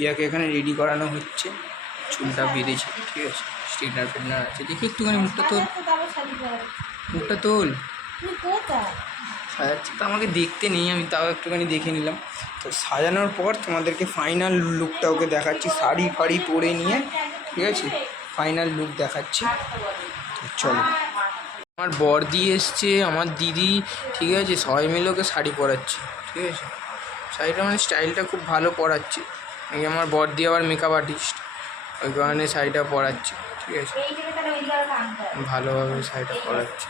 পিয়াকে এখানে রেডি করানো হচ্ছে, চুলটা বেঁধেছে, ঠিক আছে, স্ট্রেটনার ফেটনার আছে। দেখি একটুখানি মুখটা তোল, মুখটা তোল। সাজাচ্ছে তো আমাকে দেখতে নেই, আমি তাও একটুখানি দেখে নিলাম। তো সাজানোর পর তোমাদেরকে ফাইনাল লুকটা ওকে দেখাচ্ছি, শাড়ি ফাড়ি পরে নিয়ে, ঠিক আছে, ফাইনাল লুক দেখাচ্ছি। তো চলো, আমার বড়দি এসছে, আমার দিদি, ঠিক আছে, সবাই মিলে ওকে শাড়ি পরাচ্ছে, ঠিক আছে। শাড়িটা মানে স্টাইলটা খুব ভালো পরাচ্ছে, এই আমার বড়দি আবার মেকআপ আর্টিস্ট, ওই কারণে শাড়িটা পরাচ্ছে, ঠিক আছে, ভালোভাবে শাড়িটা পরাচ্ছে।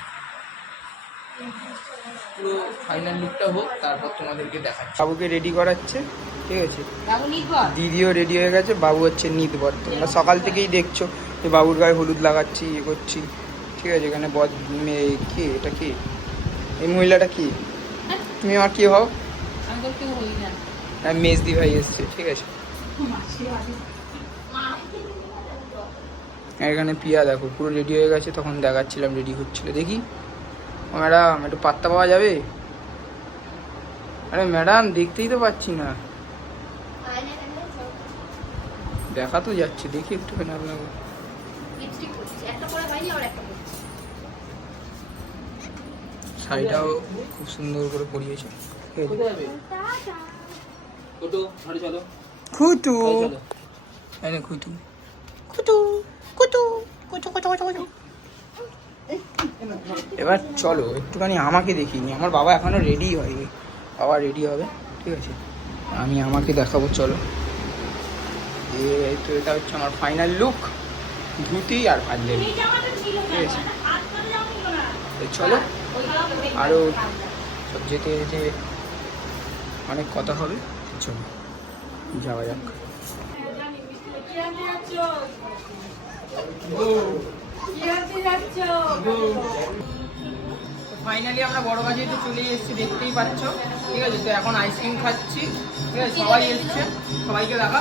পুরো ফাইনাল লুকটা হোক, তারপর তোমাদেরকে দেখাচ্ছি। বাবুকে রেডি করাচ্ছে, ঠিক আছে, দিদিও রেডি হয়ে গেছে, বাবু হচ্ছে নিতবর। তোমরা সকাল থেকেই দেখছো যে বাবুর গায়ে হলুদ লাগাচ্ছি, ইয়ে করছি, ঠিক আছে। এখানে মেয়ে কি, এটা কি, এই মহিলাটা কি, তুমি আমার কি হও? মেজদি ভাই এসছে, ঠিক আছে। এখানে পিয়া দেখো পুরো রেডি হয়ে গেছে, তখন দেখাচ্ছিলাম রেডি হচ্ছিল। দেখি ম্যাডাম, একটু পাত্তা পাওয়া যাবে? আরে ম্যাডাম, দেখতেই তো পাচ্ছি না, দেখা তো যাচ্ছে, দেখি একটুখানি আপনাকে। শাড়িটাও খুব সুন্দর করে পরিয়েছে। খুটু খুটু খুটু খুটু খুটু খুটু খুটু। এবার চলো একটুখানি আমাকে দেখিনি, আমার বাবা এখনো রেডি হয়নি, বাবা রেডি হবে, ঠিক আছে, আমি আমাকে দেখাবো। চলো, এই তো এটা হচ্ছে আমার ফাইনাল লুক, ধুতি আর পাঞ্জাবি, ঠিক আছে। চলো, আরও সব যেতে যেতে অনেক কথা হবে, চলো যাওয়া যাক। ফাইনালি আমরা বড় বাজারে চলে এসেছি, দেখতেই পাচ্ছ, ঠিক আছে। তো এখন আইসক্রিম খাচ্ছি, ঠিক আছে, সবাই এসছে, সবাইকে দেখা।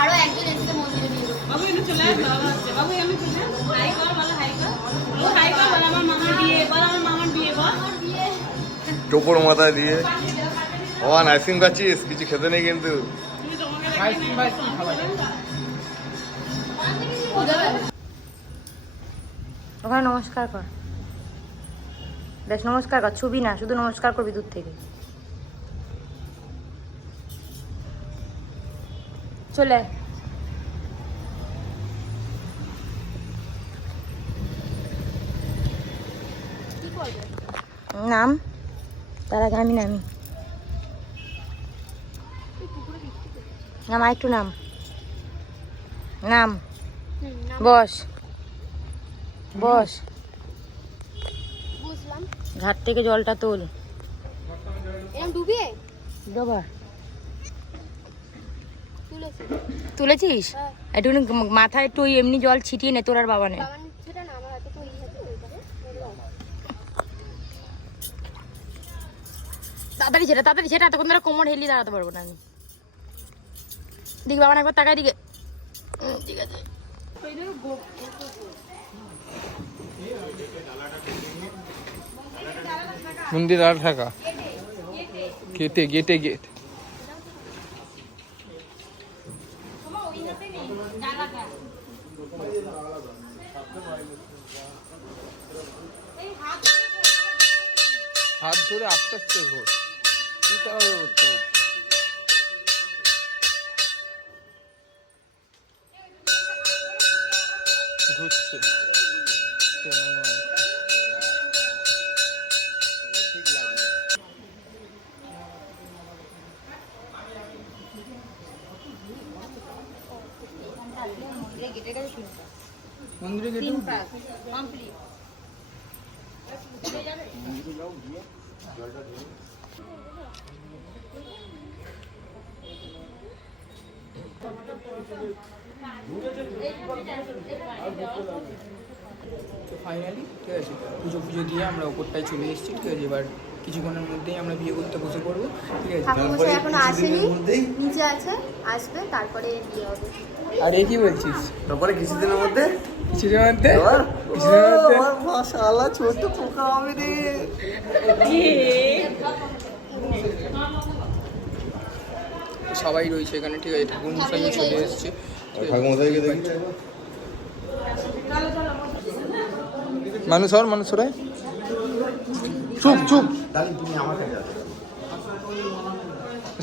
আরো একজন এসেছে মন্দিরে, বাবু এনে চলে আসছে, বাবু এনে চলে হাই কর, বলো হাই কর, হাই কর, বলো আমার মামার বিয়ে, বলো আমার মামার বিয়ে, বল টোপর মাথায় দিয়ে। ওয়ান আইসক্রিম খাচ্ছিস, কিছু খেতে নেই কিন্তু। ওখানে নমস্কার কর, বেশ নমস্কার কর, ছবি না, শুধু নমস্কার করবি দূর থেকে। চলে নাম, তার আগে আমি নামি, নাম একটু নাম, নাম, বস বস, ঘাট থেকে জলটা তোল, ডোবা তুলেছিস, একটু মাথায় একটু এমনি জল ছিটিয়ে নে, তোর আর বাবা নে। তাড়াতাড়ি সেটা তখন ধরে কোমর হেলি দাঁড়াতে পারবো না আমি। দিকে বাবা একবার তাকাই দিকে, ঠিক আছে। মন্দির আর থাকা গেটে গেটে গেট। হাত ধরে আস্তে আস্তে ঘোর, কি তাড়াহুড়ো করতে হচ্ছে। ঘুরছে মন্দিরে গেটে তো ফাইনালি, ঠিক আছে, পুজো পুজো দিয়ে আমরা ওপরটায় চলে এসেছি, ঠিক আছে। এবার কিছুক্ষণের মধ্যেই আমরা বিয়ে করতে বসে পড়বো, ঠিক আছে। ঠাকুরমশাই এখনো আসেনি, নিচে আছে, আসবে তারপরে বিয়ে হবে। আর এ কি বলছিস? তারপরে কিছুদিনের মধ্যে কিছুদিনের মধ্যে এবার কিছুদিনের মধ্যে মাশাআল্লাহ ছোট পোকা হবে রে। সবাই রয়েছে এখানে, ঠিক আছে। ঠাকুর মশাই চলে এসছে। ঠাকুমশাইকে দেখি মানুষ ওরাই চুপ চুপ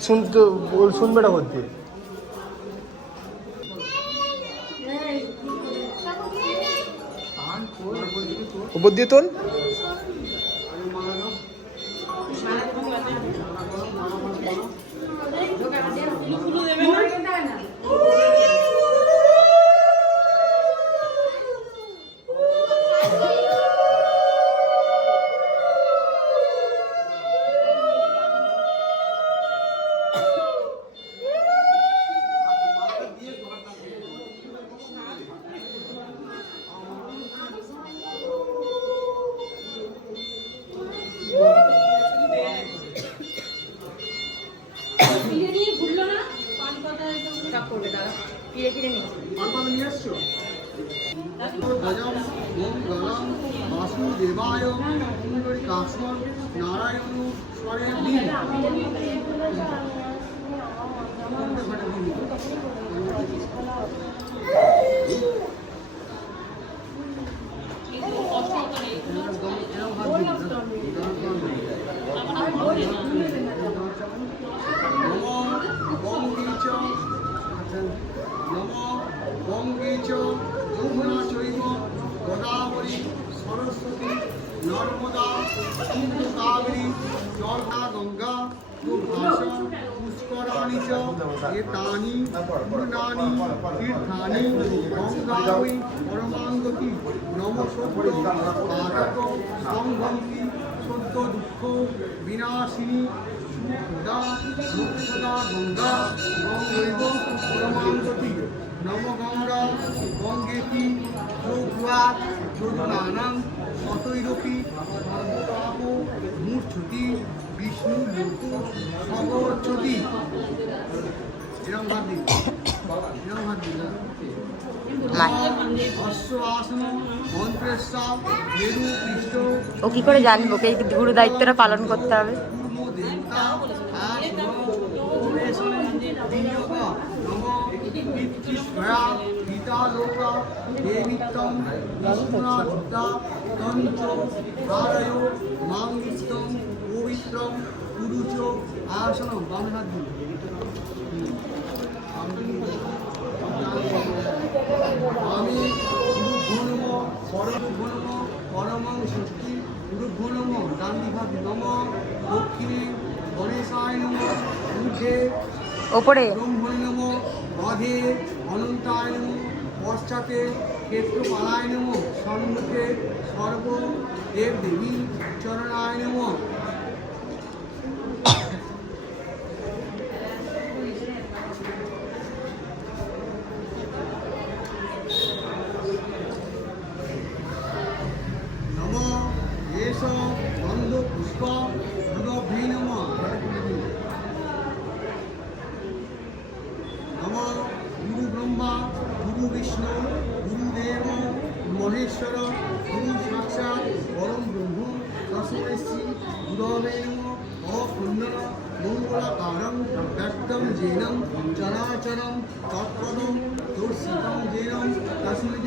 শুনতে শুনবে না বলতে। উপর দিয়ে তোল। বাসুদেবায় কাশর নারায়ণ স্বরে গঙ্গে চ যমুনা চৈব গোদাবরী সরস্বতী নর্মদা সিন্ধু কাবেরী চর্মা গঙ্গা ভাষা পুষ্করাণি চ এতানি পূর্ণানি তীর্থানি গঙ্গাবৈ পরমাঙ্গতি নমঃ পাতক সংঘন্তি সত্য দুঃখ বিনাশিনী সুখদা মুক্তদা গঙ্গা গঙ্গৈব পরমাঙ্গতি নম গঙ্গা গঙ্গেতি যোগাৎ যোজনানাং শতৈরপি সর্বপাপ মূর্ছতি বিষ্ণু লোক সগচ্ছতি। এরকম ভাব দিন, এরকম ভাব দিন। অশ্ব আসন মন্ত্রেশ্বর মেরু পৃষ্ঠ। ও কি করে জানবো এই গুরু দায়িত্বটা পালন করতে হবে? আমি পরমং শক্তি গুরুভ্যো নম গান্ধীভাবি নম দক্ষিণে গণেশায় নম ঊর্ধ্বে ওপরে ব্রহ্মণে নম মধে অনন্তায় নম পশ্চাতে ক্ষেত্রপালায় নম সম্মুখে সর্ব দেব দেবী চরণায় নম। গন্ধ পুষ্প গুরুভ্যে নমঃ। নম গুরু ব্রহ্মা গুরু বিষ্ণু গুরুদেব মহেশ্বর গুরু সাক্ষাৎ পরম ব্রহ্ম তস্मै শ্রী গুরবে নমঃ। অখণ্ডন মঙ্গলাকারং ব্যক্তং যেনং চরাচরং তৎপদং দর্শিতং যেনং তস্मै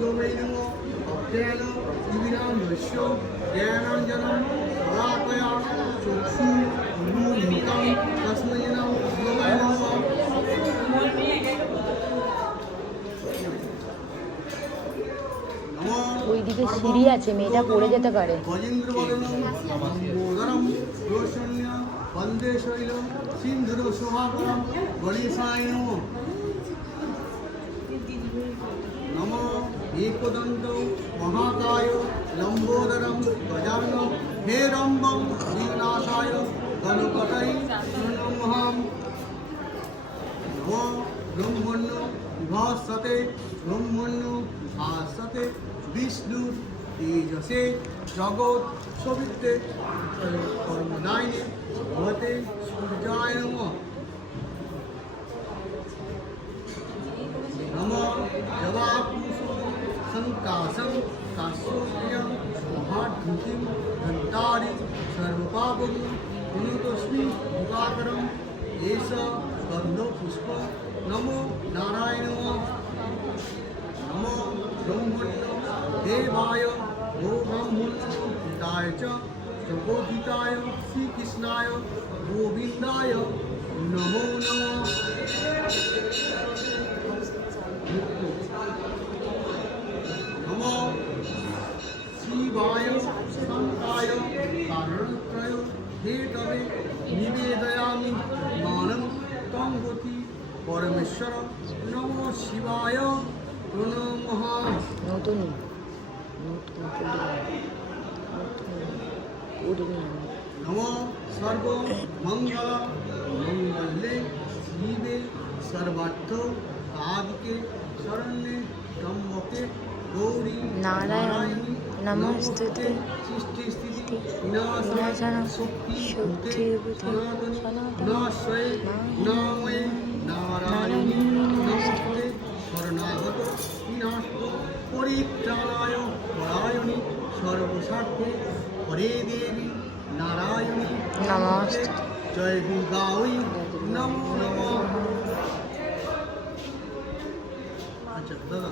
গুরবে নমঃ। অজ্ঞান বিবিরামস্য জ্ঞানাঞ্জनं শলাকয়া চক্ষু উন্মীলিतं তস্मै গুরবে নমঃ। ওইদিকে সিঁড়ি আছে, মেয়েটা পড়ে যেতে পারে। গজেন্দ্রবদনম রোশন্য বন্দে শৈলম সিন্ধুর শোভাকরম গণেশায় নমঃ। নম एकदन्त महाकाय लंबोदरम गजाननं हेरम्बं दीनाशाय गणपतये नमः। नमो ब्रह्मण्यो भासते ब्रह्मण्यो भासते विष्णु तेजसे जगत् सवित्रे कर्मदायिने भवते सूर्याय नमः। संकाशं काश्योप्रियं महाधुतिं घण्टारि सर्वपापं पुनतोऽस्मि दिवाकरम् एष गन्धपुष्प नमो नारायण नमो ब्रह्मण्य देवाय गो ब्रह्मण्य हिताय च जगोदिताय श्रीकृष्णाय गोविन्दाय नमो नमः नमो शिवाय शान्ताय कारणत्रय हेतवे निवेदयामि मानं तं गति परमेश्वर नमो शिवाय प्रणमः নতুন नमो सर्व मंगल मंगले शिवे सर्वार्थ साधिके शरण्ये त्र्यंबके गौरी नारायणी नमोस्तुते सृष्टि स्थिति विनाशनं विनाशनं शक्ति शक्ति सनातनी सनातनी नाश्वये नामये नारायणी नमस्ते शरणागत विनाशक परित्राणाय परायणी सर्वसार्थे हरे देवी नारायणी नमस्ते जय दुर्गावै नमो नमः अच्छा दादा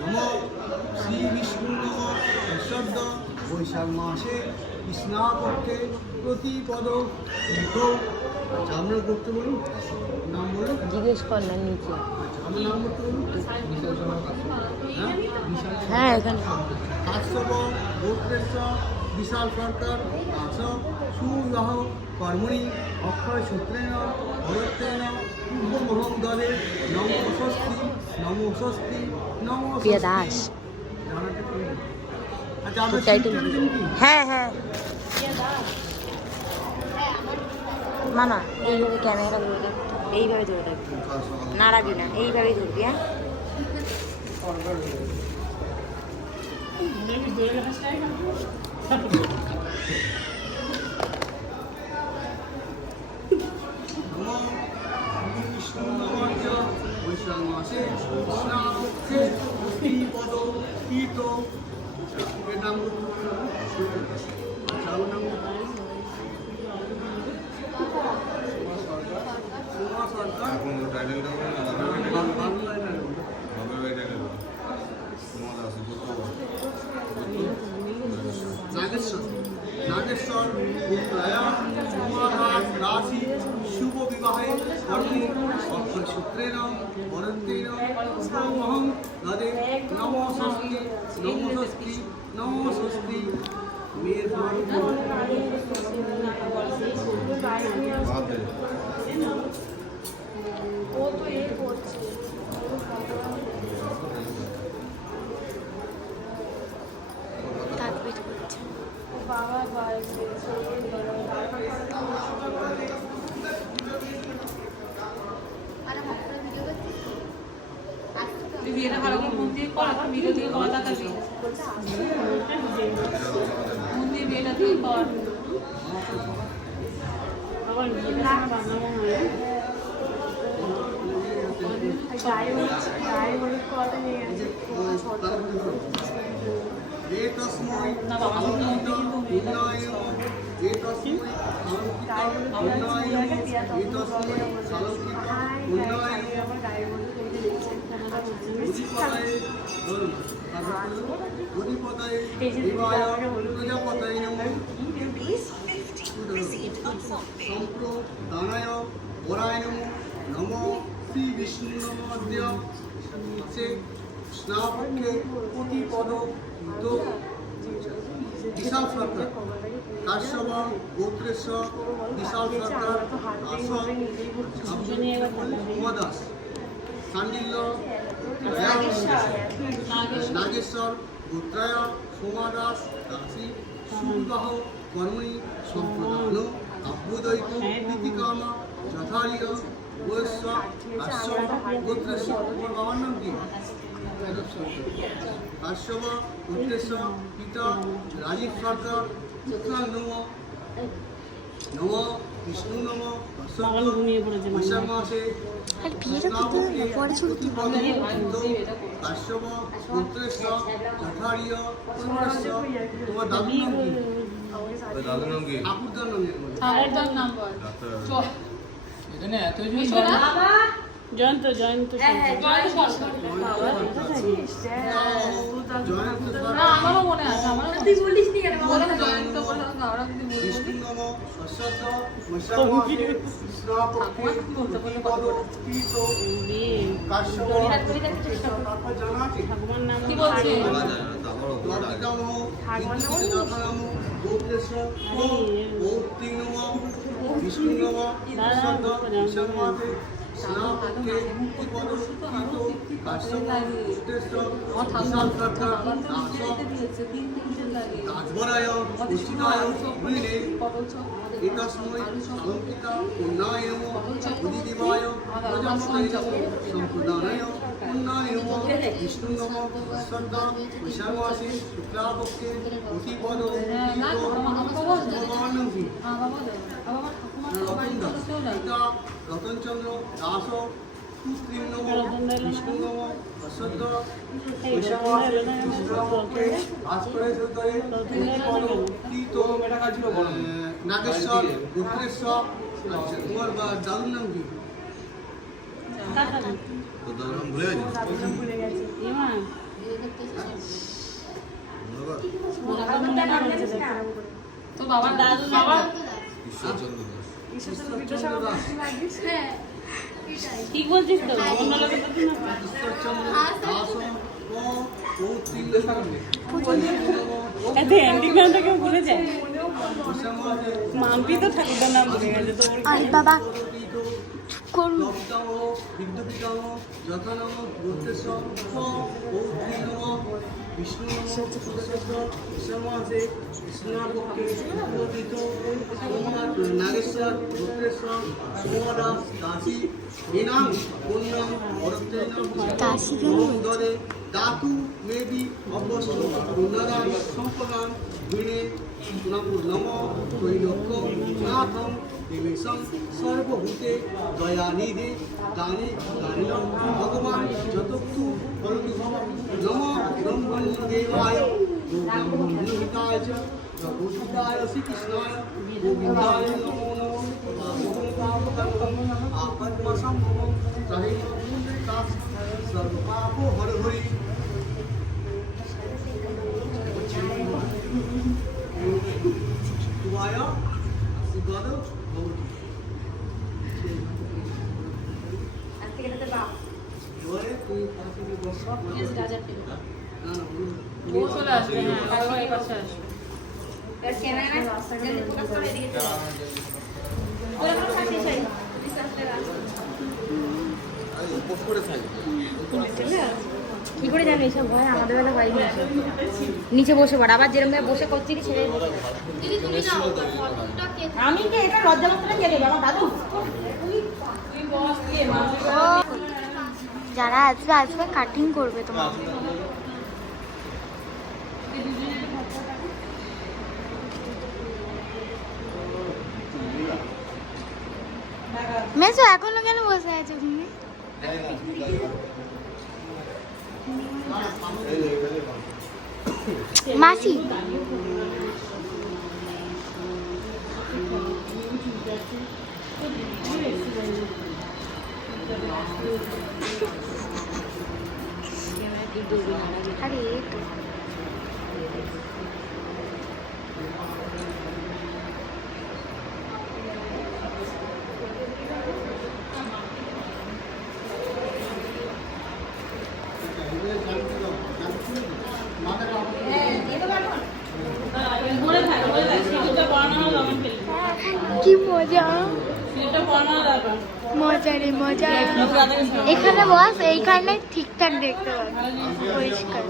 नमो श्री विष्णु नमः शब्द বৈশাখ মাসে কৃষ্ণাপক্ষে প্রতিপদ ঋতৌ আচ্ছা আমরা করতে বলুন নাম বলুন জিজ্ঞেস কর না নিচে আচ্ছা আমার নাম করতে বলুন হ্যাঁ হ্যাঁ এখানে কাশ্যপ গোত্রেশ্বর বিশাল সরকার দাস সুবিবাহ কর্মণি অক্ষয় সূত্রেণ ভরতেন পূর্বমহং দলে নমস্বস্তি নমস্বস্তি প্রিয়া দাস। আচ্ছা আমরা টাইটেল শিবচন্দ্র কি হ্যাঁ হ্যাঁ মানা এইভাবে ক্যামেরা ধরে রাখবি এইভাবে ধরে রাখবি নাড়াবি না এইভাবেই ধরবি হ্যাঁ নমো বিষ্ণু নমঃ বৈশাখ মাসে কৃষ্ণাপক্ষে প্রতিপদ তীর্থ এর নাম আচ্ছা আমার নাম সোমা সরকার এখন টাইটেলটা বাংলায় না বাবার ভাই টাইটেল তোমার আছে নাগেশ্বর নাগেশ্বর উত্তরায়া কুমারাজ রাশি শুভ বিবাহে কর্মে অক্ষয় সূত্রেণ বরন্তেন মহং নদে নমো ষষ্ঠী নমো ষষ্ঠী নমো ষষ্ঠী মেয়ের বাদ দে তাকবীর করছে তুই বিয়েটা ভালো করে মন দিয়ে কর এখন ভিডিও থেকে কথা কাটবি মন দিয়ে বিয়েটা তুই কর আবার বিয়েটা বাংলা মনে হয় एतस्मै उन्नाय एतस्मै उन्नाय एतस्मै सालौकिक उन्नाय बुद्धिपतये देवाय प्रजापतये नमः सम्प्रदानाय वराय नमः नमो श्री विष्णु नमोद्य से স্নাপকে প্রতিপদ তো বিশাল সরকার কাশ্যপ গোত্রেশ্বর বিশাল সরকার উমাদাস সান্ডিল্য নাগেশ্বর গোত্রায়া সোমাদাস দাসী সুবিবাহ কর্মণি সম্প্রদান আভ্যুদৈত প্রীতিকামা যথারীয় বৈশ্য কাশ্যপ গোত্রেশ্বর তোমার বাবার নাম কি কাশ্যপ গোত্রেশ্বর পিতা রাজীব সরকার নম নম বিষ্ণু নম বাগান ঘুমিয়ে পড়েছে বৈশাখ মাসে আর বিয়েটা করতে হবে না, পরে ছবি তুলবো। কাশ্যপ পুত্রেশ্ব যথার্য পুত্রেশ্ব তোমার দাদুর নাম কি? দাদুর নাম কি? ঠাকুরদার নাম কি? তার নাম বল এখানে এত জয়ন্ত জয়ন্ত আমারও মনে আছে তুই বলিস নি কেন জয়ন্ত বললাম না ওরা যদি বিষ্ণু নম অশ্বত্থ বৈশাখ কাশ্যপ জানা আছে ঠাকুমার নাম কি বলছি বিষ্ণু নম শ্রদ্ধা বৈশাখ মাসে শুক্লাপক্ষে প্রতিপদ ভগবান নাম কি? রতন দাস পিতা রতনচন্দ্র দাস স্ত্রীর নম বিষ্ণু নম শ্রদ্ধা বৈশাখ মাসে শুক্লাপক্ষে ভাস্করে সূত্রে প্রতিপদ তীর্থ নাগেশ্বর গোত্রেশ্বর তোমার দাদুর নাম কি? তোর দাদুর নাম ভুলে গেছিস? তো বাবার দাদু বাবা ঈশ্বরচন্দ্র দাস। ঠিক বলছিস তো অন্য লোকের তো না এত হ্যান্ডিম্যানটা কেউ ভুলে যায় মাম্পি তো ঠাকুরটার নাম ভুলে গেছে তো আরে বাবা কোন বিষ্ণু নাগেশ্বর গোত্রেশ্বর সোমদাস দাসী এনাম কন্যাম দাসী কেন দরে দাতু মেবি অবশ্য পুনরাম সম্পদান গুণে নম ত্রৈলোক্য নাথম বিবেশম সর্বভূতে দয়ানিধি দানে দানিলম ভগবান যতক্ষু নম ব্রহ্মণ্যদেবায় ব্রহ্মণ্যহিতায় চ প্রভুতায় শ্রীকৃষ্ণায় গোবিন্দায় নমো নমঃ আপদ্মসম্ভবম ত্রৈলোক্যদাস সর্বপাপো হরহরি শিবায় আশীর্বাদ ভবতু। এবারে তুই তাড়াতাড়ি বস। না না ও চলে আসবে হ্যাঁ বাবা এই পাশে আসবে উপোস করে থাকি। কি করে জানো এইসব ভয় আমাদের বেলা হয়নি এসব। নিচে বসে পড় আবার যেরকম ভাবে বসে করছিলি সেটাই বসে পড়। আমি কি এটা লজ্জাবস্থাটা কে দেবে আমার দাদু? যারা আসবে আসবে কাটিং করবে তোমার। মেসো এখনো কেন বসে আছো তুমি? মাসি আরে এই তো ঘুরে থাকে সিঁদুরটা পরানো হলো লবণ ফেলে কি মজা সিঁদুরটা পরানো হলো দরকার মজা রে মজা এখানে বস এইখানে ঠিকঠাক দেখতে পাবি পরিষ্কার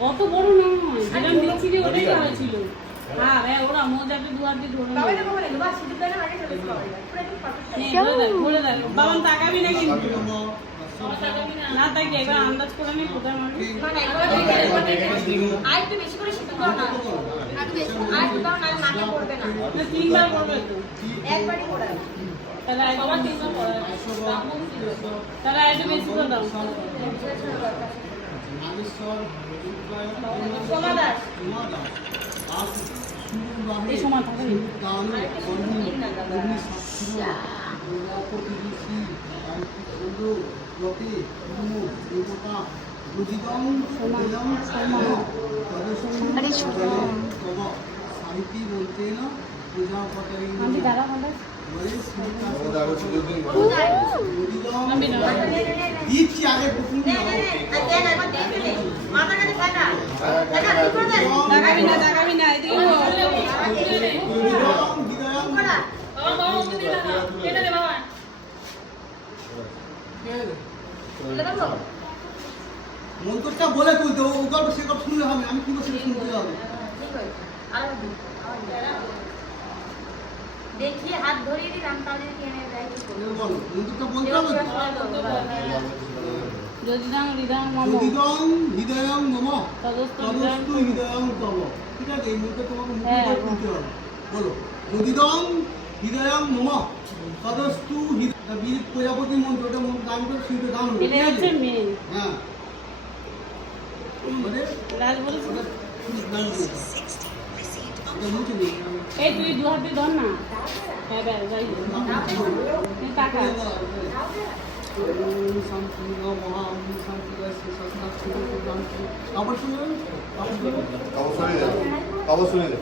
অত বড় নয় যেরকম দিচ্ছি যে ওটাই ভালো ছিল হ্যাঁ ভাই ওরা মোজাতে দুয়ার দিয়ে ধরে বাবা দেখো বলে বাবা সিঁদুর দানা আগে চলে এসে বাবা পুরো একদম পারফেক্ট ধরে দেখ বাবা তাকাবি না কিন্তু না তাকিয়ে এবার আন্দাজ করে নি কোথায় মারবি মানে একবার আর একটু বেশি করে সিঁদুর দাও না আর একটু বেশি আর একটু দাও না নাকে পড়বে না না তিনবার করবে তো একবারই পড়ে তাহলে আবার তিনবার পড়া তাহলে একটু বেশি করে দাও সোমা দাস এই সময় থাকে আমি দাঁড়া ভালো দিচ্ছি আগে প্রথম মাথা কাছে কাটা তাকাবি না এদিকে মন্ত্রটা বলে তুই তো ও গল্প সে গল্প শুনলে হবে আমি কি বলছি শুনতে হবে দেখিয়ে হাত ধরিয়ে দিলাম তাহলে কি এনে দেয় বলো মন্ত্রটা বলতে হবে যদিদাং হৃদয়ং মম যদিদং হৃদয়ং মম তদস্তু তদস্তু হৃদয়ং তব ঠিক আছে এই মন্ত্রটা তোমাকে মুখে হ্যাঁ, করে বলতে হবে বলো যদিদং হৃদয়ং মম তদস্তু বীর প্রজাপতি মন্ত্রটা মন্ত্র গান করে শুনতে গান হবে এটা হচ্ছে মেন হ্যাঁ মানে রাজ বলে ওটা গান করতে হবে। এটা মুখে নেই এই তুই দু হাতে ধর না হ্যাঁ ব্যাস যাই তুই টাকা আবার শুনবেন খবর শুনে দে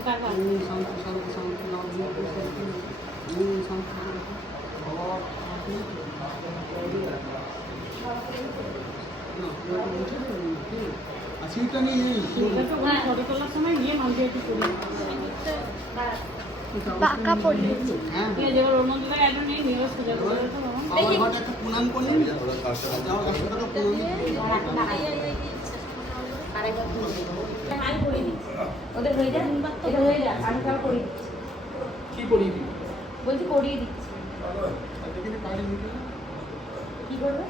টাকা সেইটা নিয়ে ফটো তোলার সময় নিয়ে মানতে একটু করি পাকা পড়ে হ্যাঁ ঠিক আছে এবার ওর মধ্যে থেকে একটা নিয়ে নিয়ে সোজা করে দেবো বাবা। আমার ঘরে একটা প্রণাম করলেন যাওয়ার 100 টাকা প্রণাম ওদের হয়ে যায় এটা হয়ে যায় আমি তাও করিয়ে দিচ্ছি কি করি বলছি করিয়ে দিচ্ছি কি করবে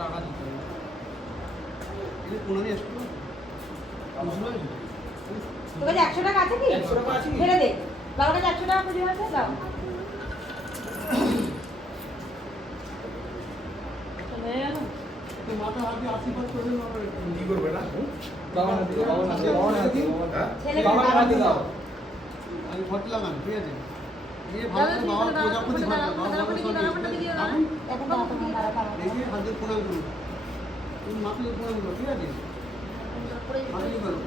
টাকা দিতে হবে প্রণামই আসবে তোর কাছে 100 টাকা আছে কি 100 টাকা আছে কি? ফেলে দে বাবার কাছে 100 টাকা খুঁজে আছে দাও হয়ে গেল মাথা হাত দিয়ে আশীর্বাদ করবেন কি করবে না বাবা না দিও বাবা না দিও বাবা না দিও হ্যাঁ ছেলে বাবা না দিও দাও আমি ফটো লাগান ঠিক আছে এই ভালো বাবা প্রজাপতি ভালো বাবা লাগুন এখন দাও তুমি দাঁড়া দেখি হাতে প্রণাম করুন তুমি মাথায় প্রণাম করো ঠিক আছে মাথায় করো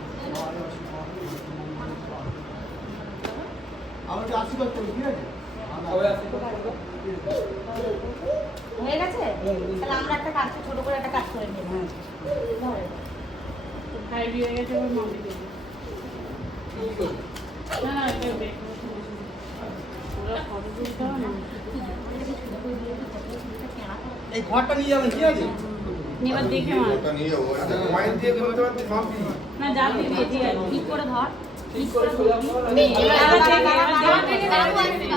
আমাকে আশীর্বাদ করো ঠিক আছে সবাই আসি হয়ে গেছে তাহলে আমরা একটা কাজ ছোট করে একটা কাজ করে নেব ধরে খাই দিয়ে গেছে ওর মামি দেবে না না এটা দেখ ওরা ফটো তুলতে হবে না এই ঘরটা নিয়ে যাবেন ঠিক আছে এবার দেখে মার ওটা নিয়ে যাবো কয়েন দিয়ে করতে পারছি মাপি না জাল দিয়ে দিয়ে ঠিক আছে ঠিক করে ধর ঠিক করে সোজা করো নে,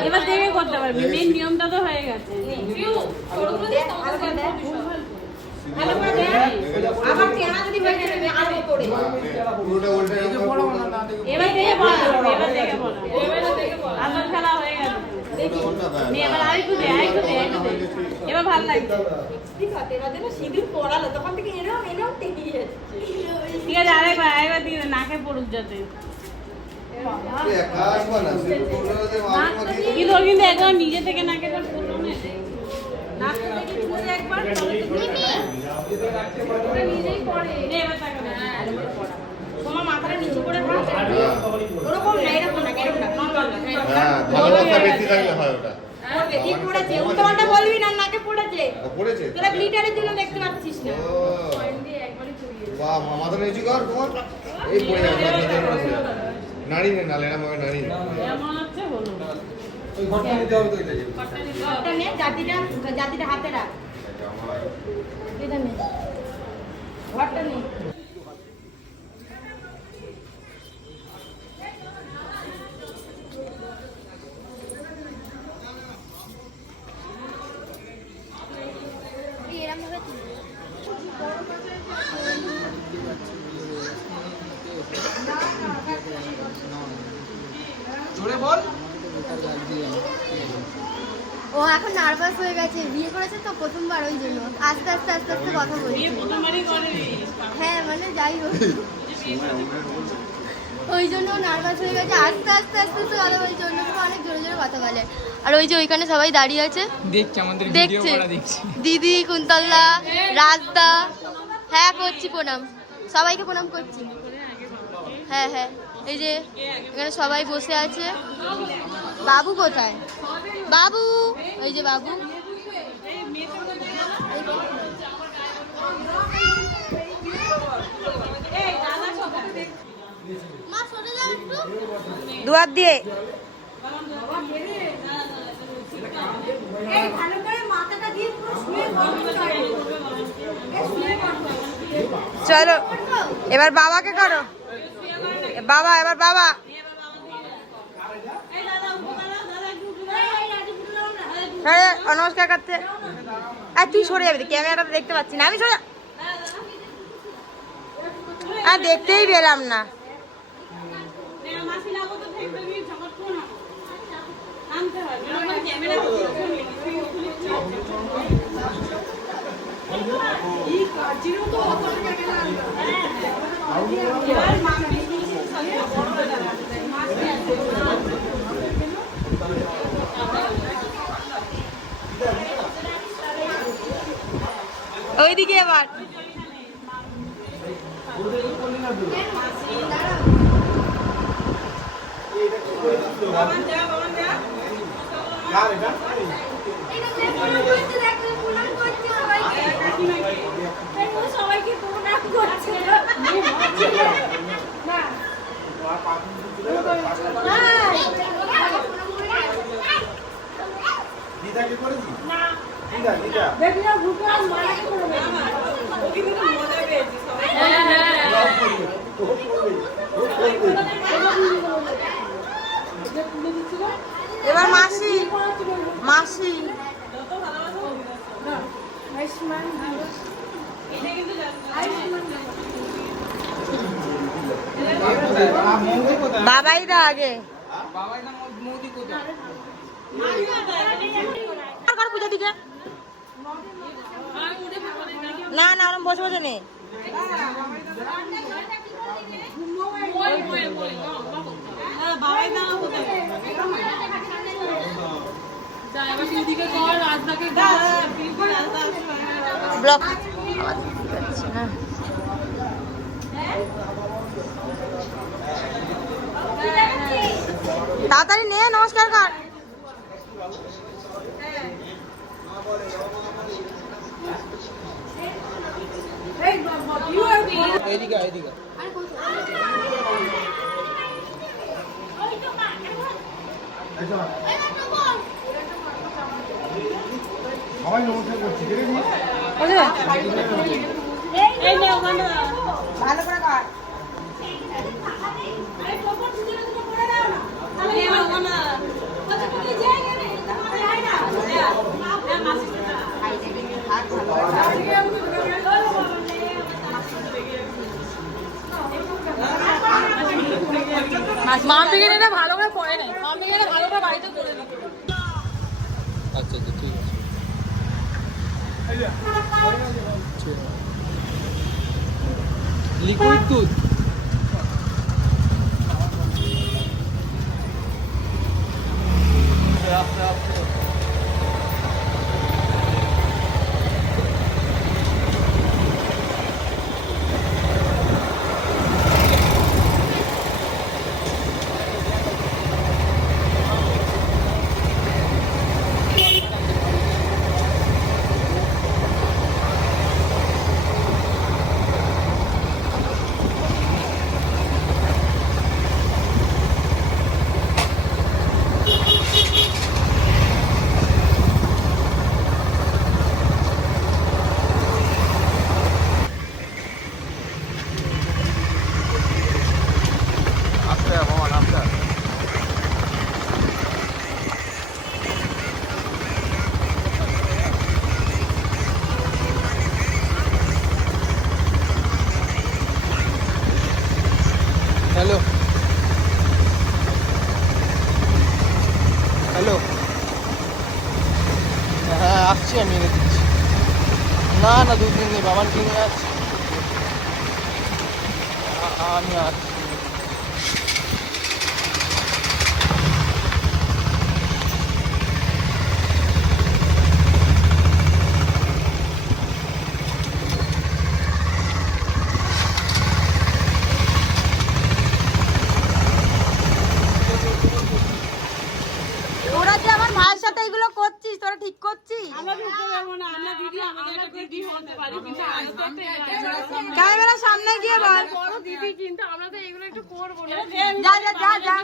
এবার থেকে করতে পারবি মেন নিয়মটা তো হয়ে গেছে ভালো করে দে আমার চেনা যদি হয়ে যায় আমি আরো করে পুরোটা উল্টে এবার থেকে বলা এবার থেকে বলা আসল খেলা হয়ে গেছে নে এবার আরেকটু দে আরেকটু দে এবার ভালো লাগছে ঠিক আছে এবার যেন সিঁদুর পড়ালো তখন থেকে এরকম টেকিয়ে যাচ্ছে ঠিক আছে আরেকবার দিয়ে দে, নাকে পড়ুক যাতে কিন্তু ওর কিন্তু একবার নিজে থেকে নাকে তো পড়লো না নাকটা থেকে তুলে একবার তবে তো ওটা নিজেই পড়ে নে এবার টাকা দে তোমার মাথাটা নিচু করে ভালো ওরকম না এরকম না এরকম না হ্যাঁ ভালোবাসা বেশি থাকলে হয় ওটা পড়বে কি পড়েছে উল্টোপাল্টা বলবি না নাকে পড়েছে পড়েছে তোরা গ্লিটারের জন্য দেখতে পাচ্ছিস না ও বাহ মাথা নিচু কর তোমার এই পড়ে যাবে নাড়ি নে নালে না মগে নাড়ি এমন হচ্ছে হলো ওই ঘরটা নিতে হবে তো এটা ওটা নে জাতিটা হাতে রাখ এটা নে জোরে বল। ও এখন নার্ভাস হয়ে গেছে, বিয়ে করেছে তো প্রথমবার, ওই জন্য আস্তে আস্তে আস্তে আস্তে কথা বলছে। হ্যাঁ মানে যাই হোক, ওই জন্য নার্ভাস হয়ে গেছে, আস্তে আস্তে আস্তে আস্তে কথা বলছে, অন্য সময় অনেক জোরে জোরে কথা বলে। আর ওই যে ওইখানে সবাই দাঁড়িয়ে আছে দেখছে আমাদের দেখছে, দিদি, কুন্তলদা, রাজদা। হ্যাঁ করছি প্রণাম, সবাইকে প্রণাম করছি। হ্যাঁ হ্যাঁ, এই যে এখানে সবাই বসে আছে। বাবু কোথায়? বাবু, ওই যে বাবু। মা সরে যাও একটু, দুয়ার দিয়ে। চলো এবার বাবাকে করো, বাবা এবার বাবা। নমস্কার করতে, আর তুই সরে যাবি, ক্যামেরাটা দেখতে পাচ্ছি না আমি, সরে। আর দেখতেই পেলাম না। ওইদিকে আবার সবাইকে প্রণাম করছে। এবার মাসি, মাসি বাবাই দা আগে, বাবাই না মোদি কোথায়? পূজা দিকে না না, ওরম বসে বসে নেই। ব্লক তাড়াতাড়ি নে, নমস্কার কর। এইদিকে এইদিকে সবাই নমস্কার করছি, দেখেছি? ভালো করে কর। মাম থেকে নিলে ভালো করে পড়ে নাই, মাম থেকে নিলে ভালো করে বাড়িতে করে নিই। আচ্ছা আচ্ছা ঠিক আছে। লিকুইড দুধ না না 2-3 দিন বাবার কিনে যাচ্ছি আমি আসছি তোরা যে আমার ভাইয়ের সাথে এগুলো করছিস, তোরা ঠিক করছিস? আমরা ঢুকতে পারবো না, আমরা দিদি আমাদের একটা দিদি হতে পারি, কিন্তু আমরা তো একটা ক্যামেরা সামনে গিয়ে বল। বড় দিদি, কিন্তু আমরা তো এগুলো একটু করবো না। যা যা যা যা।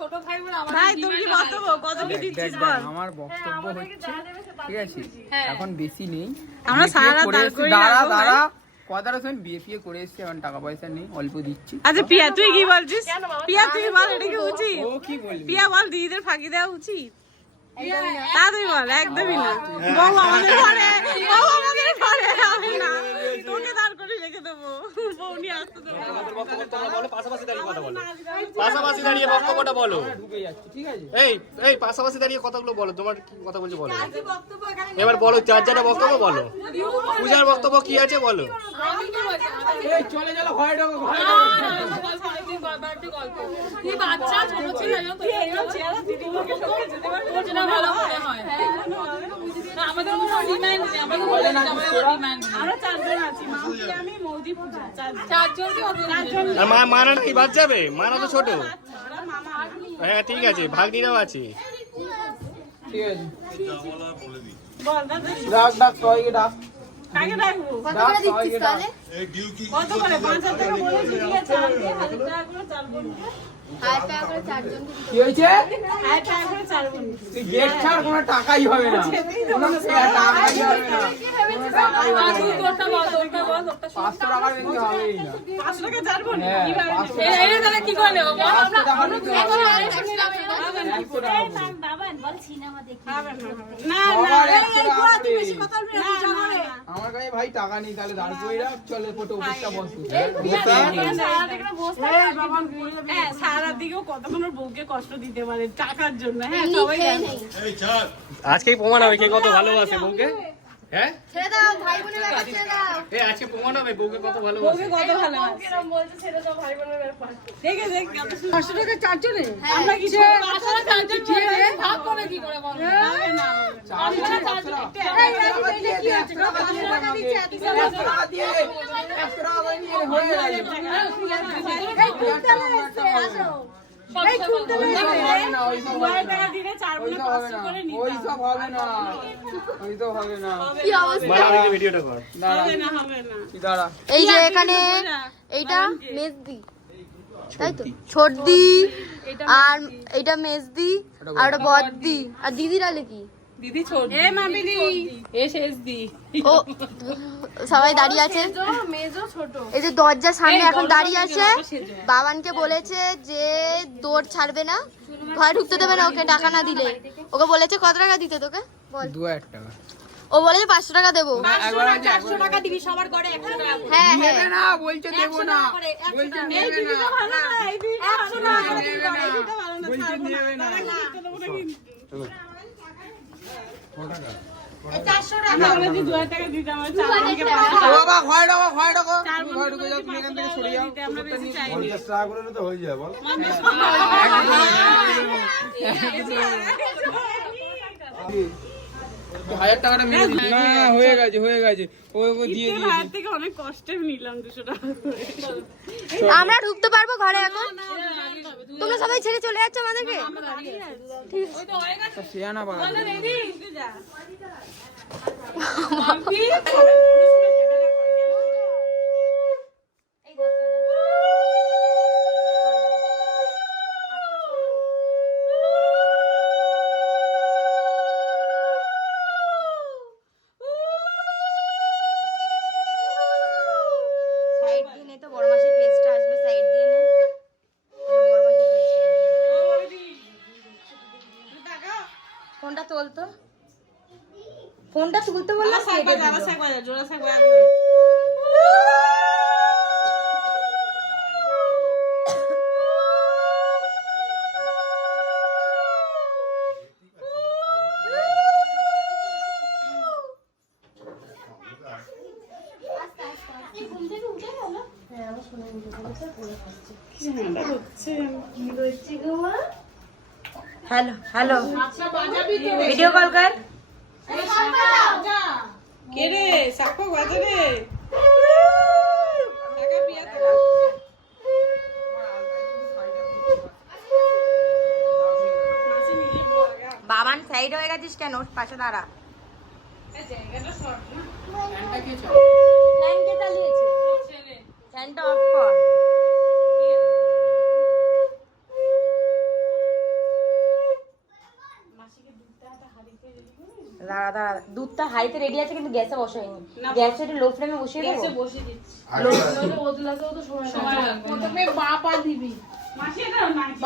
ছোট ভাই বলে আমার ভাই তুমি কি বক্তব্য কত কি দিচ্ছিস বল? আমার বক্তব্য হচ্ছে ঠিক আছে এখন বেশি নেই আমরা BFA সারা করে দাঁড় এসেছি, করিয়ে দাঁড়া রাখবো দাঁড়া কথাটা শোন বিএফএ করে এসেছি এখন টাকা পয়সা নেই অল্প দিচ্ছি আচ্ছা পিয়া তুই কি বলছিস? পিয়া তুই বল, এটা কি উচিত? ও কি বলবি পিয়া বল, দিদিদের ফাঁকি দেওয়া উচিত? তা তুই বল, একদমই না। বউ আমাদের ঘরে, বউ আমাদের ঘরে, আমি না, তোকে দাঁড় করে রেখে দেবো, বউ নিয়ে আসতে দেবো। পাশাপাশি দাঁড়িয়ে কথা বলো, পাশাপাশি দাঁড়িয়ে বক্তব্যটা বলো। ঢুকে যাচ্ছে ঠিক আছে এই এই পাশাপাশি দাঁড়িয়ে কথাগুলো বলো, তোমার কি কথা বলছো বলো। এবার বলো, যার যারা বক্তব্য বলো। পূজার বক্তব্য কি আছে বলো। এই চলে গেল ঘরে ঢোকো ঘরে তুই বাচ্চা ছোট ছিল না, তুই এরকম চেহারা দিদিকে সঙ্গে যেতে পারবি না, যেটা ভালো মনে হয়। না আমাদের কোনো ডিমান্ড নেই, আমাদের কোনো ডিমান্ড নেই। আমরা চারজন আছি, মামুকে আমি মৌদি পূজা চারজন কি হবে? আর মানা নাকি বাদ যাবে, মানা তো ছোট। হ্যাঁ ঠিক আছে, ভাগ্নিরাও আছে। ঠিক আছে বল দাদা ডাক ডাক সবাইকে ডাক কাকে ডাকবো? কত করে দিচ্ছিস তাহলে? কত করে? 5,000 টাকা বলেছি, ঠিক আছে, 1,000 টাকা করে চার বোন। 1000 টাকা করে চারজন। কি হয়েছে 1,000 টাকা করে চার বোন। তুই গেট ছাড় কোনো টাকাই হবে না কোনো টাকাই হবে না কোনো টাকাই হবে না তুই তোরটা বল, তোরটা বল, তোরটা 500 টাকার বেশি হবেই না 500 টাকা চার বোন। হ্যাঁ, কিভাবে 500 এই এই তাহলে কি করে নেব? 500 টাকার বেশি হবে না। না সবার না 100 টাকা করে। না আমার কাছে ভাই টাকা নেই তাহলে দাঁড় করে রাখ চলে ফটো উপরটা বসু সারা দিকেও কতক্ষণ ওর বউকে কষ্ট দিতে পারে টাকার জন্য। হ্যাঁ এমনি সবাই খেয়ে জানে। নেই। আজকেই প্রমাণ হবে কে কত ভালোবাসে বউকে। হ্যাঁ ছেড়ে দাও, ভাই বোনের ব্যাপার ছেড়ে দাও। এই আজকে প্রমাণ হবে বউকে কত ভালোবাসে। বউকে কত ভালোবাসে। দেখে দেখ 500 টাকা চারজনে আমরা কি 500 টাকা চারজন ভাগ করে কি করে বল? হবে না 500 টাকা চারজন এই রাজি কি আছে? 500 টাকা দিচ্ছে এত টাকা দিয়ে 100 টাকা করে নিয়ে হয়ে গেল এই কুইন্টালে এসে আসো এই কুইন্টালে না ওইসব হবে না দিলে চার বোনে ওইসব হবে 500 না করে নিতে ওইসব হবে না ওইসব হবে না কি অবস্থা? মারা আমাকে ভিডিওটা কর। দাঁড়া হবে না হবে না। তুই দাঁড়া এই যে এখানে এইটা মেজদি, তাই তো ছোটদি, আর এইটা মেজদি, আর ওটা বড়দি, আর দিদির আলে কি দিদি ছোট এ মামিলি এ শেষ দি ও সবাই দাঁড়িয়ে আছে। এই যে দরজার সামনে এখন দাঁড়িয়ে আছে। বাবানকে বলেছে যে দৌড় ছাড়বে না, ঘরে ঢুকতে দেবে না ওকে টাকা না দিলে। ওকে বলেছে কত টাকা দিতে তোকে বল। 2000 টাকা ও বলেছে 500 টাকা দেবো। একবার আছে 400 টাকা দিবি সবার করে 100 টাকা করে। হ্যাঁ নেবে হ্যাঁ না বলছে দেবো না বলছে এই নেবে দিদি না তো ভালো না এই দিদি 100 টাকা করে দিবি, নেবে না। এই দিদি তো ভালো না বলছে ছাড়বো না নেবে না। দাদা কিনতে দেবো না কিন্তু এই 400 টাকা আমরা বলেছি 2000 টাকা দিতে আমার চার বোনকে ও বাবা ঘরে ঢোকো তুমি ঘরে ঢুকে যাও তুমি এখান থেকে সরে যাও আমরা বেশি চাই 50 টাকা করে তো হয়ে যায় বল। তুই 1000 টাকাটা মেরে দিস না হয়ে গেছে ও দিয়ে দিয়ে ভাইয়ের থেকে অনেক কষ্টে নিলাম 200 টাকা করে। আমরা ঢুকতে পারবো ঘরে এখন? তোমরা সবাই ছেড়ে চলে যাচ্ছ আমাদেরকে? সিয়ানা বাবা রেডি যা সাইড দিয়ে নে তো, বড় মাসির পেজটা আসবে, সাইড দিয়ে নে। বড় মাসির পেজটা ফোনটা তোলতো, ফোনটা তুলতে বললাম কেটে দিল। জোড়া থাকবে হ্যালো হ্যালো ভিডিও কল কর। কে রে সাপো বাজে রে বাবান সাইড হয়ে গেছিস কেন? ওর পাশে দাঁড়া। ফ্যানকে চালিয়েছে, ফ্যানটা অফ কর। দাঁড়া দাঁড়া, দুধটা হাইতে রেডি আছে কিন্তু গ্যাসে বসাইনি। গ্যাসে লো ফ্লেমে বসিয়ে দেবো। বসে দিচ্ছি আচ্ছা বদলাতেও তো সময় লাগবে। প্রথমে পা দিবি,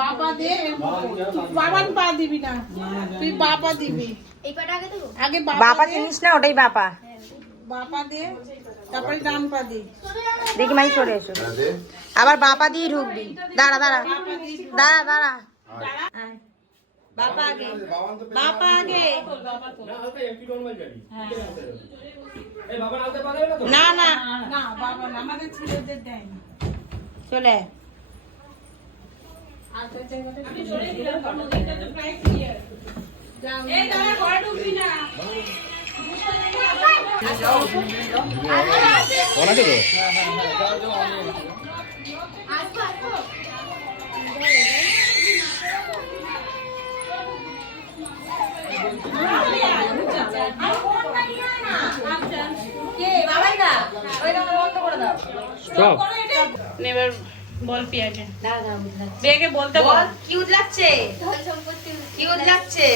বাবা দে, বাবান পা দিবি না, তুই বাপা দিবি। এই পাটা আগে দেবো। আগে বাপা বাবা দে, চিনিস না? ওটাই বাপা। বাপা দে, তারপরে ডান পা দে। দেখি মাই সরে এসো। দে আবার বাপা দিয়ে ঢুকবি। দাঁড়া দাঁড়া দাঁড়া দাঁড়া। আয়। বাপা আগে, বাপা আগে। না না না বাবা না, আমাদের ছেলেদের দেয় না। চলে এই দাঁড়া, ঘরে ঢুকবি না। অনেকে তো স্টপ এবার বল পিয়াকে, পিয়াকে বলতে বল। কি উদলাচ্ছে, কি উদলাচ্ছে,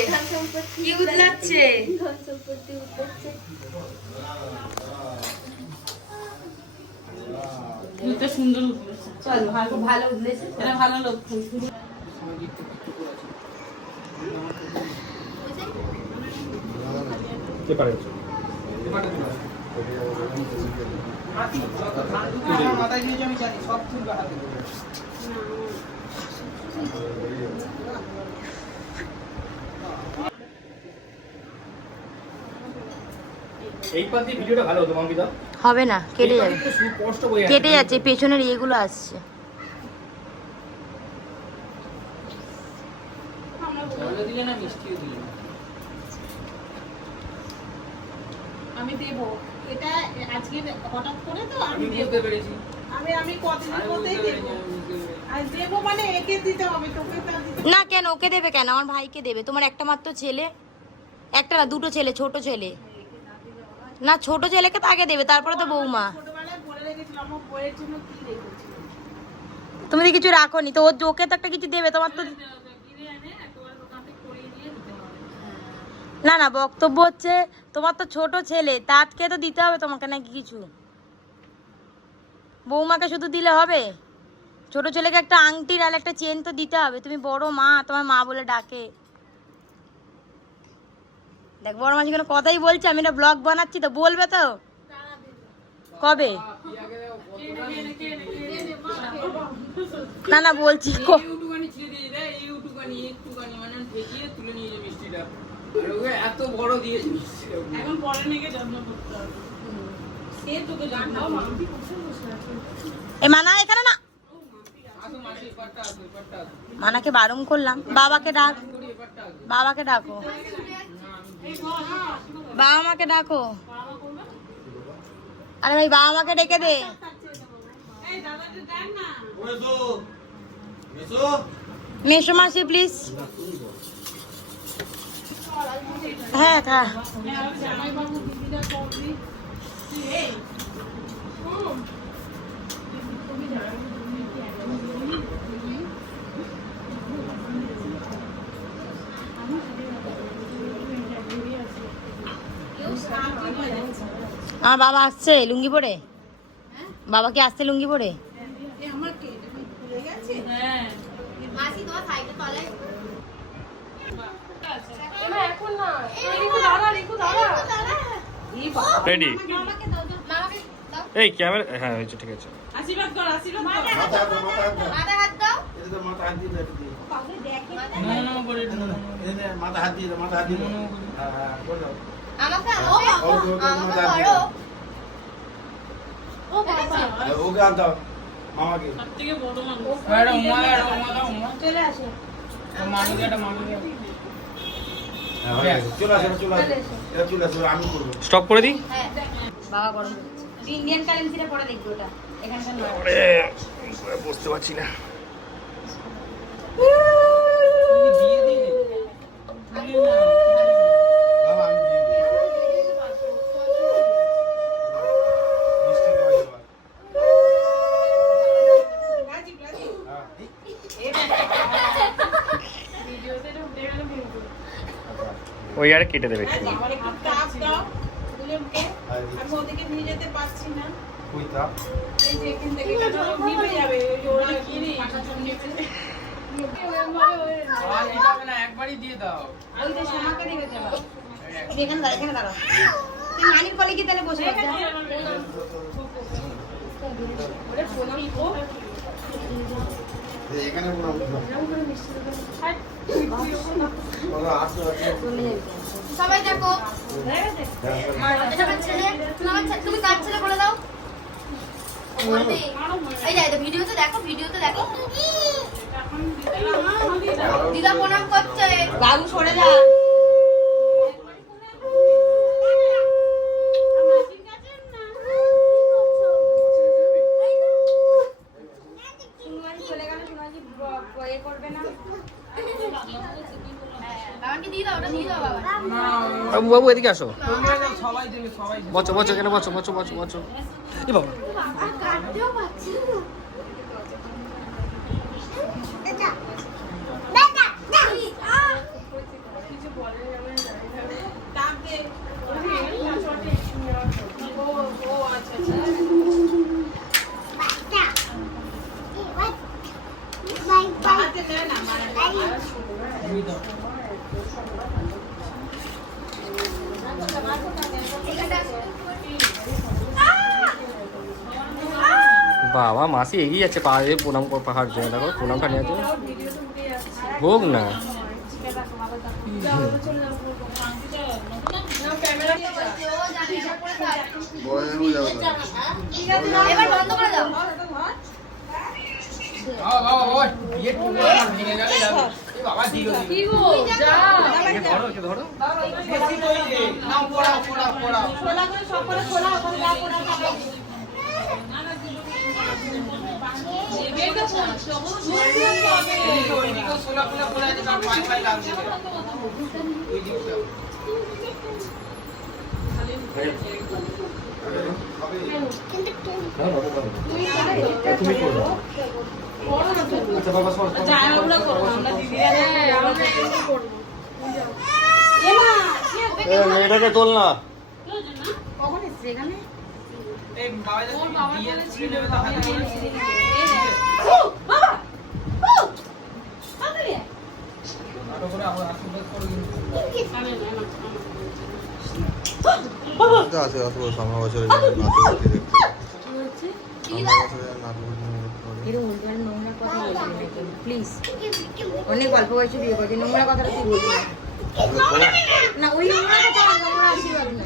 কি উদলাচ্ছে। তুই সুন্দর উঠলেছে, চল খুব ভালো উদলেছে। এটা ভালো লক্ষণ। কে পারে মাথায় নিয়ে আমি জানি সব তুলবে হাতে। এই পাশ দিয়ে ভিডিওটা ভালো হতো মাম্পিদা। হবে না, কেটে যাবে, একটু স্পষ্ট বোঝা যাচ্ছে। কেটে যাচ্ছে, পেছনের ইয়েগুলো আসছে। জলে দিলে না মিষ্টিও দিলে না। আমি দেবো এটা আজকে হঠাৎ করে তো আমি আমি দেবো। বুঝতে পেরেছি। আমি কতদিন মধ্যেই দেবো। আর দেবো মানে একে দিতে হবে, তোকে তার দিতে না কেন, ওকে দেবে কেন? আমার ভাইকে দেবে। তোমার একটা মাত্র ছেলে, একটা না দুটো ছেলে, ছোট ছেলে না, ছোট ছেলেকে তো আগে দেবে, তারপরে তো বৌমা। ছোটবেলায় বলে রেখেছিল আমার বইয়ের জন্য কি রেখেছিল। তুমি তো কিছু রাখোনি তো, ওকে তো একটা কিছু দেবে। তোমার তো না না, বক্তব্য হচ্ছে তোমার তো ছোট ছেলে, তাকে তো দিতে হবে তোমাকে নাকি কিছু। বৌমাকে শুধু দিলে হবে? ছোট ছেলেকে একটা আংটির আর একটা চেন তো দিতে হবে। তুমি বড় মা, তোমার মা বলে ডাকে। দেখ বড় মাঝে কোনো কথাই বলছে, আমি না ব্লগ বানাচ্ছি তো, বলবে তো কবে? না না বলছি ইউটুকানি ছিঁড়ে দিয়ে দেয়, ইউটুকানি একটুখানি মানে ঠেকিয়ে তুলে নিয়ে যায় মিষ্টিটা। আর ওকে এত বড় দিয়েছে মিষ্টিটা। এখন পরে নাকি যত্ন করতে হবে। সে তোকে জানলো মাম্পি কোথায় বসে আছে। এ মানা এখানে না, আসো মাসি এপারটা আসো, এপারটা আসো। মানাকে বারণ করলাম। বাবাকে ডাক, বাবাকে ডাকো, বাবা মাকে ডাকো। আরে ভাই বাবা মাকে ডেকে দে। এই দাদাকে দেখ না। মেসো মাসি প্লিজ। হ্যাঁ খা। জামাইবাবু দিদিরা করবি এই আমার বাবা আসছে লুঙ্গি পরে। বাবা কি আসছে লুঙ্গি পরে? আমাকে ভুলে গেছে। হ্যাঁ মাসি তোমার সাইডে তলায় এখন না রিকু দাঁড়া, রিকু দাঁড়া। রেডি মামাকে দাও এই ক্যামেরা, হ্যাঁ হয়েছে, ঠিক আছে। আশীর্বাদ কর, আশীর্বাদ কর। মাথা হাত দাও। মাথা হাত দিয়ে মাথা হাত দিয়ে আমাকে আমাকে করো। ও ওকে আর দাও মামাকে। তার থেকে বড় মানুষ। চলে আসে চলে আসে চলে আসে এটা চলে আসে আমি করবো। স্টপ করে দিই। হ্যাঁ বাবা গরম করছে ইন্ডিয়ান কারেন্সিটা পরে দেখবো ওটা এখানকার নয়। বুঝতে পারছি না। দাও, আমি দিয়ে দিই। মিষ্টি দাও এবার। ওই আর কেটে দেবে একটু। আমার একটু তাপ দাও দুলেমকে আমি ওদিকে নিয়ে যেতে পারছি না কই তাপ? এই যে এখান থেকে নিভে যাবে ওই যে ওরা কি রে একবারই দিয়ে দাও। ওই যে সোমাকে দিবে তো এখানে দাঁড়া এখানে দাঁড়া তুই মানির কলে কি তাহলে বসে যা এখানে পুরো সবাই দেখো এটা আমার ছেলে তুমি কার ছেলে বলে দাও বলবে এই যাই তো ভিডিওতে দেখো দিদা প্রণাম করছে বাবু সরে যা বাবাকে দিয়ে দাও ওটা দিয়ে দাও বাবা বাবু বাবু এদিকে আসো। সবাই দেবে সবাই দেবে। বচো বচো এখানে বচো বচো বচো বচো। এ বাবা কাটতেও পাচ্ছি তাপ দে ও আচ্ছা বাবাতে না না মানে বাবা মাসি এগিয়ে যাচ্ছে পা দিয়ে প্রণাম পাহাড় জন্য দেখো প্রণামটা নিয়ে যাচ্ছে হোক না। এবার বন্ধ করে দাও বাবা দিল কি গো যা ধরো একে ধরো। নাও পড়াও পড়াও পড়াও। ছোলা করে সব করে ছোলা ওখানে যা করে খাবে এটা কোন সবুজ হবে ওইদিকে সোলা ফোলা পড়ে আছে তার পাই পাই লাগছে ওই দিকটা। তুমি করো। আচ্ছা বাবা সর। যা আমরা করব আমরা দিদিরা আমরা করব এমা মেয়েটাকে তোল না। কখন এসছে এখানে এই বাবা যদি দিয়ে ছিঁড়ে নেবে তাহলে নাটক করে আবার আশীর্বাদ করে দিন। আছে অত সামনে বছরে নাটক দেখতে দেখতে সামনে বছরে নাটক এরকম উল্টো নোংরা কথা বলবি না প্লিজ অনেক অল্প বয়সে বিয়ে করছি নোংরা কথাটা তুই বলবি না না ওই নোংরা কথা নোংরা আশীর্বাদ না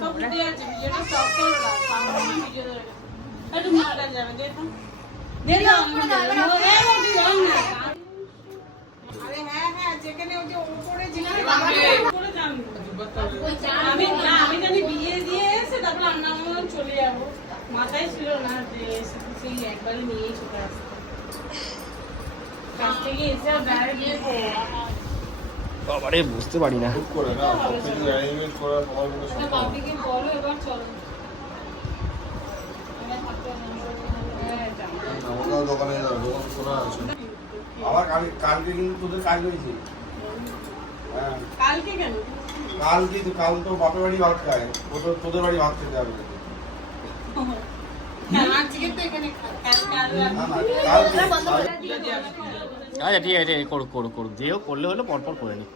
সব দিদি আছে ভিডিওটা স্টপ করে রাখ সামনে ভিডিও ধরে একটু মারা যাবে দেখো দেরি করে দাও, এবার আরে হ্যাঁ যেখানে ওই যে উপরে যেখানে করে যান আমি জানি বিয়ে দিয়ে এসে তারপর আমরা আমার চলে যাব মাথায় ছিল না যে সেই একবারে নিয়ে চলে আসতে কাছ থেকে এসে বাইরে গিয়ে বাবারে বুঝতে পারি না। খুব করে না সব কিছু অ্যারেঞ্জমেন্ট করা সবার মধ্যে সম্ভব না। বাপিকে বলো এবার চলো আমাদের দোকানে যাবো দোকান খোলা আছে আবার কালকে কিন্তু তোদের কাজ হয়েছে হ্যাঁ কালকে কেন কালকে তো কাল তো বাপের বাড়ি ভাত খায় ও তো তোদের বাড়ি ভাত খেতে যাবে আজকে তো এখানে না না কালকে আচ্ছা ঠিক আছে করুক করুক করুক যেও করলে হলো পরপর করে নি।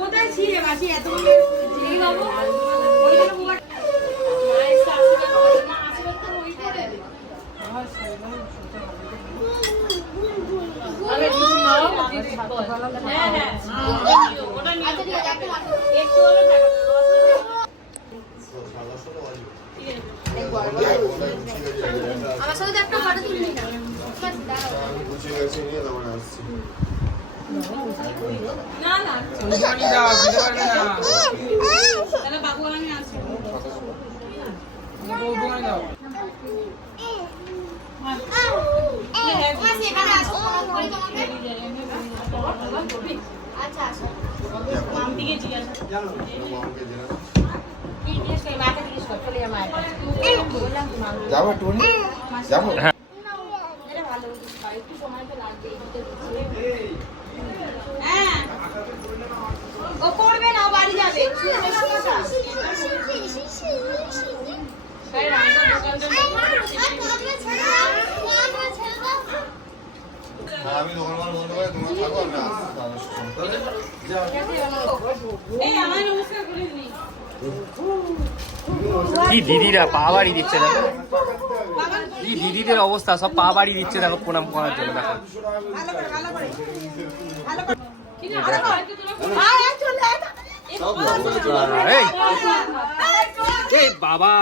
কোথায় ছিলে মাসি এত হ্যাঁ হ্যাঁ ওটা নিও একটু হলে আমার সাথে একটা ফটো তুলবি না আমি গুছিয়ে গেছি নিয়ে তারপরে আসছি না না সুন্দরী দাও দিতে পারবে না তাহলে বাবু আমি আসি বৌদি দাও এখানে আসো করে তোমাকে আচ্ছা আচ্ছা মাম দিকে জিজ্ঞাসা মামকে জেনে কি জিজ্ঞেস করি মাকে জিজ্ঞেস কর চলে আমার বললাম কি মা যাবো টুনি যাবো এটা ভালো একটু সময় তো লাগবে এই দিতে হ্যাঁ ও করবে না ও বাড়ি যাবে আমি দোকান বন্ধ করে তোমরা থাকো আমি এই আমার নমস্কার করে দিই কি দিদিরা পা বাড়ি দিচ্ছে দেখো কি দিদিদের অবস্থা, সব পা বাড়ি দিচ্ছে দেখো প্রণাম করার জন্য। দেখো এই এই বাবা,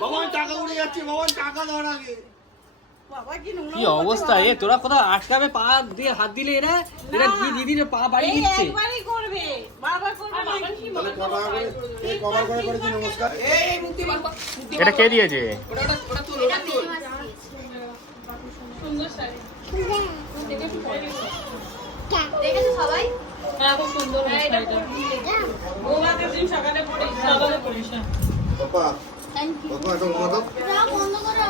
বাবা টাকা উড়ে যাচ্ছে, বাবা টাকা দেওয়ার আগে কি অবস্থা! এ তোরা কোথাও আটকাবে পা দিয়ে হাত দিলে এরা এরা কি দিদির পা বাড়ি দিচ্ছে। একবারই করবে বারবার করবে কভার করে করেছি নমস্কার এটা কে দিয়েছে? সুন্দর শাড়ি দেখেছো সবাই হ্যাঁ খুব সুন্দর শাড়িটা বৌমাকে দিন সকালে পরিস পাপা পাপা একটা ঘুমাতো বন্ধ করো